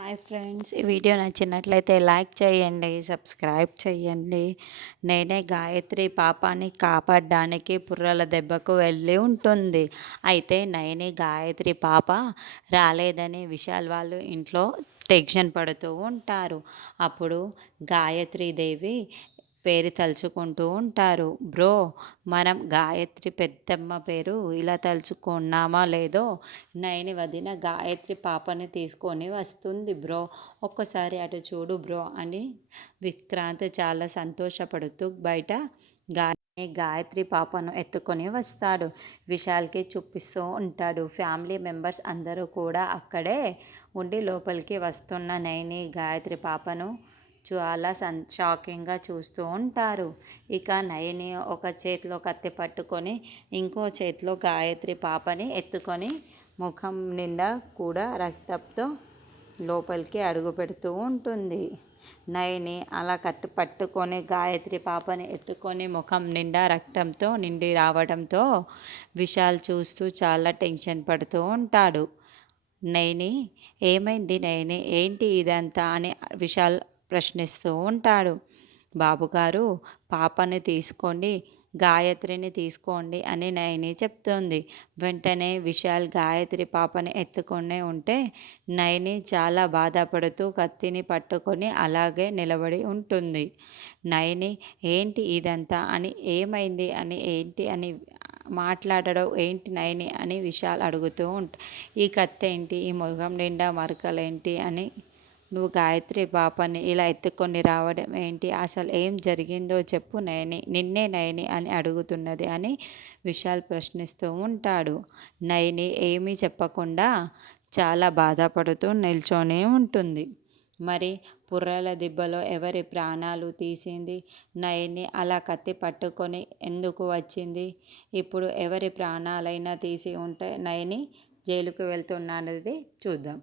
Hi friends, ఈ video నచ్చినట్లయితే like చేయండి, సబ్స్క్రైబ్ చేయండి. నేనే గాయత్రి పాపాని కాపాడడానికి పుర్రల దెబ్బకు వెళ్ళి ఉంటుంది. అయితే నయని గాయత్రి పాప రాలేదని విశాల్ వాళ్ళు ఇంట్లో టెన్షన్ పడుతూ ఉంటారు. అప్పుడు గాయత్రీదేవి పేరు తలుచుకుంటూ ఉంటారు. బ్రో, మనం గాయత్రి పెద్దమ్మ పేరు ఇలా తలుచుకున్నామా లేదో, నయని వదిన గాయత్రి పాపని తీసుకొని వస్తుంది బ్రో, ఒక్కసారి అటు చూడు బ్రో అని విక్రాంత్ చాలా సంతోషపడుతూ బయట గాయత్రి పాపను ఎత్తుకొని వస్తాడు. విశాల్కి చూపిస్తూ ఉంటాడు. ఫ్యామిలీ మెంబర్స్ అందరూ కూడా అక్కడే ఉండి లోపలికి వస్తున్న నయని గాయత్రి పాపను చాలా షాకింగ్గా చూస్తూ ఉంటారు. ఇక నయని ఒక చేతిలో కత్తి పట్టుకొని ఇంకో చేతిలో గాయత్రి పాపని ఎత్తుకొని ముఖం నిండా కూడా రక్తంతో లోపలికి అడుగు పెడుతూ ఉంటుంది. నయని అలా కత్తి పట్టుకొని గాయత్రి పాపని ఎత్తుకొని ముఖం నిండా రక్తంతో నిండి రావడంతో విశాల్ చూస్తూ చాలా టెన్షన్ పడుతూ ఉంటాడు. నయని, ఏమైంది నయని, ఏంటి ఇదంతా అని విశాల్ ప్రశ్నిస్తూ ఉంటాడు. బాబుగారు, పాపని తీసుకోండి, గాయత్రిని తీసుకోండి అని నయని చెప్తుంది. వెంటనే విశాల్ గాయత్రి పాపని ఎత్తుకొని ఉంటే నయని చాలా బాధపడుతూ కత్తిని పట్టుకొని అలాగే నిలబడి ఉంటుంది. నయని, ఏంటి ఇదంతా అని, ఏమైంది అని, ఏంటి అని మాట్లాడడం ఏంటి నయని అని విశాల్ అడుగుతూ ఈ కత్తి ఏంటి, ఈ ముఖం నిండా మరకలేంటి అని, నువ్వు గాయత్రి పాపని ఇలా ఎత్తుకొని రావడం ఏంటి, అసలు ఏం జరిగిందో చెప్పు నయని, నిన్నే నయని అని అడుగుతున్నది అని విశాల్ ప్రశ్నిస్తూ ఉంటాడు. నయని ఏమీ చెప్పకుండా చాలా బాధపడుతూ నిల్చొని ఉంటుంది. మరి పుర్రెల దిబ్బలో ఎవరి ప్రాణాలు తీసింది, నయని అలా కత్తి పట్టుకొని ఎందుకు వచ్చింది, ఇప్పుడు ఎవరి ప్రాణాలైనా తీసి ఉంటే నయని జైలుకు వెళ్తున్నది చూద్దాం.